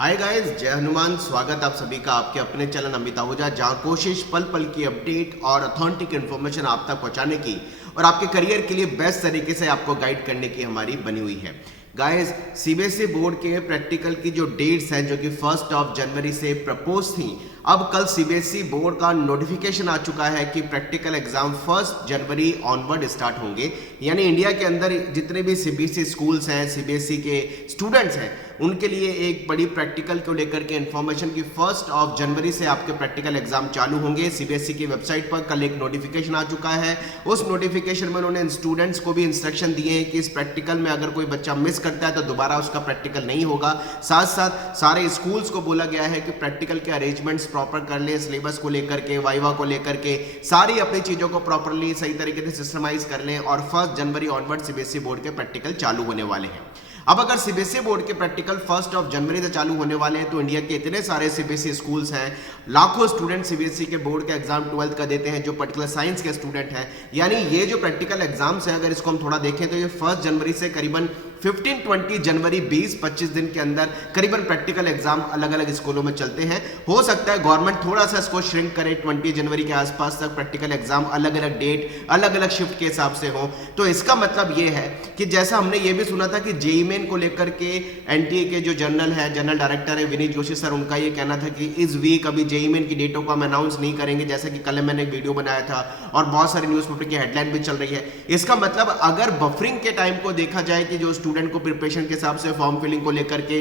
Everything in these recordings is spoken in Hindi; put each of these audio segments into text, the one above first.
हाय गाइस, जय हनुमान। स्वागत आप सभी का आपके अपने चैनल अमित आहूजा, जहां कोशिश पल पल की अपडेट और ऑथेंटिक इन्फॉर्मेशन आप तक पहुंचाने की और आपके करियर के लिए बेस्ट तरीके से आपको गाइड करने की हमारी बनी हुई है। गाइस, सीबीएसई बोर्ड के प्रैक्टिकल की जो डेट्स हैं जो कि 1 जनवरी से प्रपोज थी, अब कल सीबीएसई बोर्ड का नोटिफिकेशन आ चुका है कि प्रैक्टिकल एग्जाम 1 जनवरी ऑनवर्ड स्टार्ट होंगे। यानी इंडिया के अंदर जितने भी सीबीएसई स्कूल्स हैं, सीबीएसई के स्टूडेंट्स हैं, उनके लिए एक बड़ी प्रैक्टिकल को लेकर के इन्फॉर्मेशन की 1 जनवरी से आपके प्रैक्टिकल एग्जाम चालू होंगे। सीबीएसई की वेबसाइट पर कल एक नोटिफिकेशन आ चुका है। उस नोटिफिकेशन में उन्होंने स्टूडेंट्स को भी इंस्ट्रक्शन दिए हैं कि इस प्रैक्टिकल में अगर कोई बच्चा मिस करता है तो दोबारा उसका प्रैक्टिकल नहीं होगा। साथ साथ सारे स्कूल्स को बोला गया है कि प्रैक्टिकल के अरेंजमेंट्स प्रॉपर कर ले, सिलेबस को लेकर के, वाइवा को लेकर के सारी अपनी चीजों को प्रॉपरली सही तरीके से सिस्टमाइज कर लें और 1 जनवरी ऑनवर्ड सीबीएसई बोर्ड के प्रैक्टिकल चालू होने वाले हैं। अब अगर सीबीएसई बोर्ड के प्रैक्टिकल 1 जनवरी से चालू होने वाले हैं तो इंडिया के इतने सारे सीबीएसई स्कूल्स हैं, लाखों स्टूडेंट सीबीएसई के बोर्ड के एग्जाम 12th का देते हैं जो पर्टिकुलर साइंस के स्टूडेंट हैं। यानी ये जो प्रैक्टिकल एग्जाम्स हैं, अगर इसको हम थोड़ा देखें तो ये 1 जनवरी से करीबन 15-20 जनवरी 20-25 दिन के अंदर करीबन प्रैक्टिकल एग्जाम अलग अलग स्कूलों में चलते हैं। हो सकता है गवर्नमेंट थोड़ा सा इसको श्रिंक करे, 20 जनवरी के आसपास तक प्रैक्टिकल एग्जाम अलग अलग डेट, अलग अलग शिफ्ट के हिसाब से हो। तो इसका मतलब ये है कि जैसा हमने ये भी सुना था कि जेईई मेन को लेकर के एनटीए के जो जनरल डायरेक्टर है विनीत जोशी सर, उनका ये कहना था कि इस वीक अभी जेईई मेन की डेटों को हम अनाउंस नहीं करेंगे, जैसा कि कल मैंने एक वीडियो बनाया था और बहुत सारे न्यूज़पेपर की हेडलाइन भी चल रही है। इसका मतलब अगर बफरिंग के टाइम को देखा जाए कि जो स्टूडेंट को प्रिपरेशन के हिसाब से फॉर्म फिलिंग को लेकर के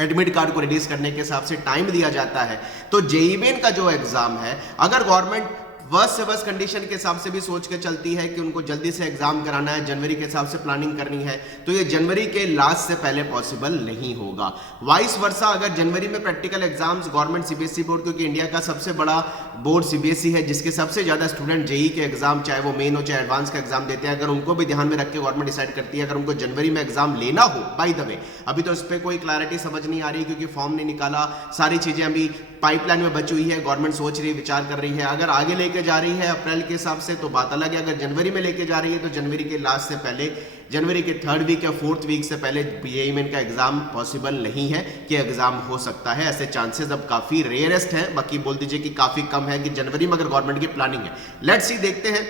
एडमिट कार्ड को रिलीज करने के हिसाब से टाइम दिया जाता है, तो जेईई मेन का जो एग्जाम है, अगर गवर्नमेंट वर्स्ट से वर्स्ट कंडीशन के हिसाब से भी सोच के चलती है कि उनको जल्दी से एग्जाम कराना है, जनवरी के हिसाब से प्लानिंग करनी है, तो ये जनवरी के लास्ट से पहले पॉसिबल नहीं होगा। वाइस वर्सा अगर जनवरी में practical exams government CBSE board, क्योंकि इंडिया का सबसे बड़ा बोर्ड सीबीएसई है जिसके सबसे ज्यादा स्टूडेंट जेईई के एग्जाम, चाहे वो मेन हो चाहे एडवांस का एग्जाम देते हैं, अगर उनको भी ध्यान में रख के गवर्नमेंट डिसाइड करती है अगर उनको जनवरी में एग्जाम लेना हो, बाय द वे अभी तो इस पर कोई क्लैरिटी समझ नहीं आ रही क्योंकि फॉर्म नहीं निकाला, सारी चीजें अभी पाइपलाइन में बची हुई है, गवर्नमेंट सोच रही है, विचार कर रही है। अगर आगे लेके जा रही है अप्रैल के हिसाब से तो बात अलग है, अगर जनवरी में लेके जा रही है तो जनवरी के लास्ट से पहले, जनवरी के 3rd वीक या 4th वीक से पहले जेईई मेन का एग्जाम पॉसिबल नहीं है कि एग्जाम हो सकता है। ऐसे चांसेस अब काफी रेयरेस्ट है, बाकी बोल दीजिए कि काफी कम है कि जनवरी में अगर गवर्नमेंट की प्लानिंग है। लेट्स सी, देखते हैं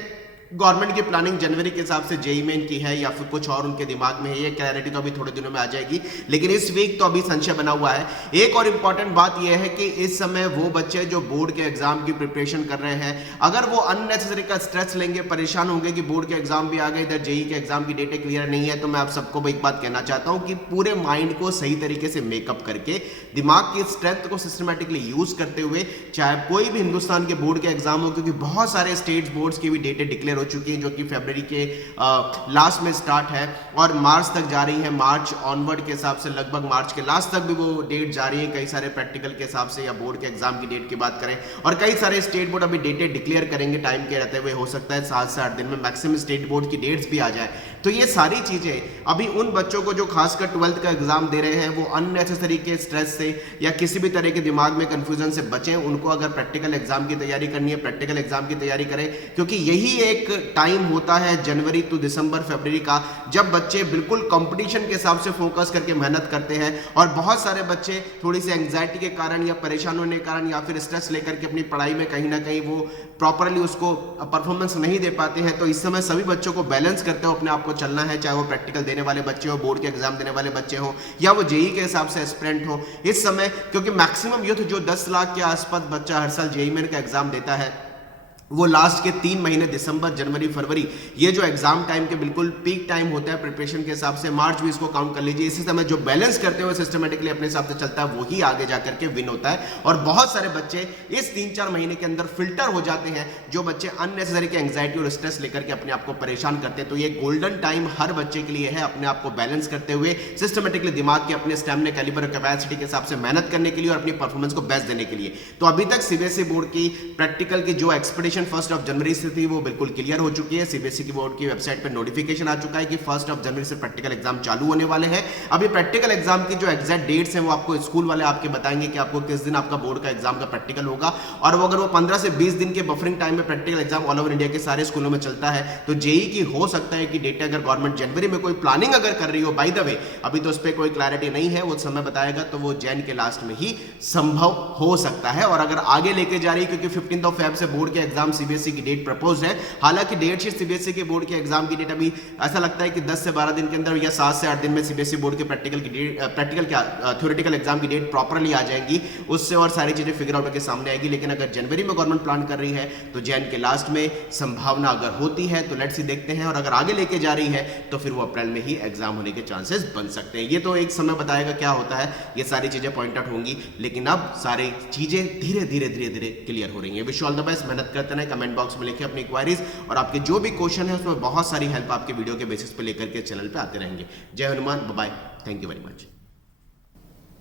गवर्नमेंट की प्लानिंग जनवरी के हिसाब से जेईई मेन की है या फिर कुछ और उनके दिमाग में है। ये क्लैरिटी तो अभी थोड़े दिनों में आ जाएगी, लेकिन इस वीक तो अभी संशय बना हुआ है। एक और इंपॉर्टेंट बात यह है कि इस समय वो बच्चे जो बोर्ड के एग्जाम की प्रिपरेशन कर रहे हैं, अगर वो अननेसेसरी का स्ट्रेस लेंगे, परेशान होंगे कि बोर्ड के एग्जाम भी आ गए, इधर जेईई के एग्जाम की डेटें क्लियर नहीं है, तो मैं आप सबको एक बात कहना चाहता हूं कि पूरे माइंड को सही तरीके से मेकअप करके, दिमाग की स्ट्रेंथ को सिस्टमेटिकली यूज करते हुए, चाहे कोई भी हिंदुस्तान के बोर्ड के एग्जाम हो, क्योंकि बहुत सारे स्टेट बोर्ड्स की भी डेटें डिक्लेयर हो चुकी हैं जो कि फरवरी के लास्ट में स्टार्ट है और मार्च तक जा रही है। मार्च ऑनवर्ड के हिसाब से लगभग मार्च के लास्ट तक भी वो डेट जा रही है, कई सारे प्रैक्टिकल के हिसाब से या बोर्ड के एग्जाम की डेट की बात करें, और कई सारे स्टेट बोर्ड अभी डेटें डिक्लेयर करेंगे टाइम के रहते हुए। हो सकता है 7 से 8 दिन में मैक्सिमम स्टेट बोर्ड की डेट्स भी आ जाए। तो ये सारी चीजें अभी उन बच्चों को जो खासकर 12th का एग्जाम दे रहे हैं, वो अननेसेसरी के स्ट्रेस से या किसी भी तरह के दिमाग में कंफ्यूजन से बचें। उनको अगर प्रैक्टिकल एग्जाम की तैयारी करनी है, प्रैक्टिकल एग्जाम की तैयारी करें, क्योंकि यही एक टाइम होता है जनवरी टू दिसंबर फरवरी का, जब बच्चे बिल्कुल कंपटीशन के हिसाब से फोकस करके मेहनत करते हैं। और बहुत सारे बच्चे थोड़ी सी एंग्जाइटी के कारण या परेशान होने के कारण या फिर स्ट्रेस लेकर के अपनी पढ़ाई में कहीं ना कहीं वो प्रॉपरली उसको परफॉर्मेंस नहीं दे पाते हैं। तो इस समय सभी बच्चों को बैलेंस करते हुए अपने आप को चलना है, चाहे वो प्रैक्टिकल देने वाले बच्चे हो, बोर्ड के एग्जाम देने वाले बच्चे हो, या वो जेईई के हिसाब से एस्पिरेंट हो इस समय, क्योंकि मैक्सिमम यूथ जो 10 लाख के आसपास बच्चा हर साल जेईई मेन का एग्जाम देता है, वो लास्ट के 3 महीने दिसंबर, जनवरी, फरवरी, ये जो एग्जाम टाइम के बिल्कुल पीक टाइम होता है प्रिपरेशन के हिसाब से, मार्च भी इसको काउंट कर लीजिए। इसी समय जो बैलेंस करते हुए सिस्टमेटिकली अपने हिसाब से चलता है वही आगे जाकर के विन होता है। और बहुत सारे बच्चे इस 3-4 महीने के अंदर फिल्टर हो जाते हैं, जो बच्चे अननेसेसरी के एंग्जाइटी और स्ट्रेस लेकर के अपने आप को परेशान करते हैं। तो ये गोल्डन टाइम हर बच्चे के लिए है अपने आप को बैलेंस करते हुए, सिस्टमेटिकली दिमाग के अपने स्टैमिना, कैलिबर और कैपेसिटी के हिसाब से मेहनत करने के लिए और अपनी परफॉर्मेंस को बेस्ट देने के लिए। तो अभी तक सीबीएसई बोर्ड की प्रैक्टिकल की जो एक्सपेक्टेशन नोटिफिकेशन 1 जनवरी से थी वो बिल्कुल क्लियर हो चुकी है। सीबीएसई की बोर्ड की वेबसाइट पे नोटिफिकेशन आ चुका है कि 1 जनवरी से प्रैक्टिकल एग्जाम चालू होने वाले हैं। अभी प्रैक्टिकल एग्जाम की जो एग्जैक्ट डेट्स हैं वो आपको स्कूल वाले आपके बताएंगे कि आपको किस दिन आपका बोर्ड का एग्जाम का प्रैक्टिकल होगा। और वो अगर वो 15 से 20 दिन के बफरिंग टाइम में practical exam all over India के सारे स्कूलों में चलता है, तो जेई की हो सकता है कि डेट अगर गवर्नमेंट जनवरी में कोई प्लानिंग अगर कर रही हो, बाय द वे अभी तो उस पर कोई क्लैरिटी नहीं है, वो समय बताएगा, तो वो जैन के लास्ट में ही संभव हो सकता है। और अगर आगे लेके जा रही है, क्योंकि 15 फेब से बोर्ड के एग्जाम सीबीएसई की डेट प्रपोज है, हालांकि डेट शीट सीबीएसई के बोर्ड के एग्जाम की डेट अभी ऐसा लगता है कि 10 से 12 दिन के अंदर या 7 से 8 दिन में सीबीएसई बोर्ड के प्रैक्टिकल क्या थ्योरेटिकल एग्जाम की डेट प्रॉपरली आ जाएंगी, उससे और सारी चीजें फिगर आउट होकर सामने आएगी। लेकिन अगर जनवरी में गवर्नमेंट प्लान कर रही है तो जैन के लास्ट में संभावना अगर होती है तो लेट्स सी देखते हैं, और अगर आगे लेके जा रही है तो फिर वो अप्रैल में ही एग्जाम होने के चांसेस बन सकते हैं। ये तो एक समय बताएगा क्या होता है, ये सारी चीजें पॉइंट आउट होंगी, लेकिन अब सारी चीजें धीरे धीरे क्लियर हो रही है। विश ऑल द बेस्ट, मेहनत करते हैं, कमेंट बॉक्स में लिखिए अपनी क्वारीज, और आपके जो भी क्वेश्चन है उसमें बहुत सारी हेल्प आपके वीडियो के बेसिस पे लेकर के चैनल पे आते रहेंगे। जय Hanuman, bye, thank you very much.